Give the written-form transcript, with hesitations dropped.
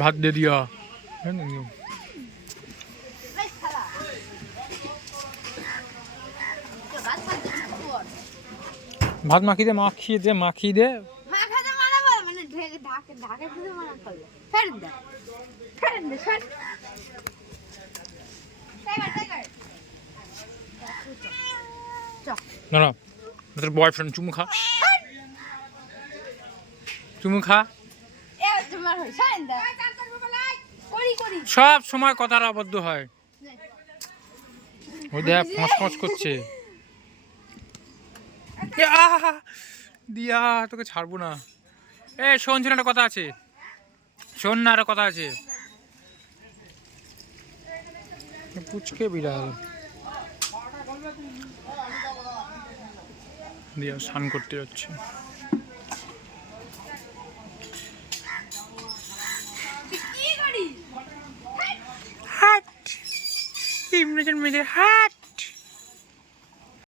ভাত দিয়ে দিয়া ভাত মাখিয়ে দে মাখিয়ে দে না না তোর বয়ফ্রেন্ড চুমু খা সব সময় কথার আবদ্ধ হয় ওই দেখ ফস করছে দিয়া তোকে ছাড়বো না শোন একটা কথা আছে শোন না, আরো কথা আছে। পুচকে বিড়াল দিয়া স্নান করতে যাচ্ছে। হাট ইমরান মেয়েদের হাট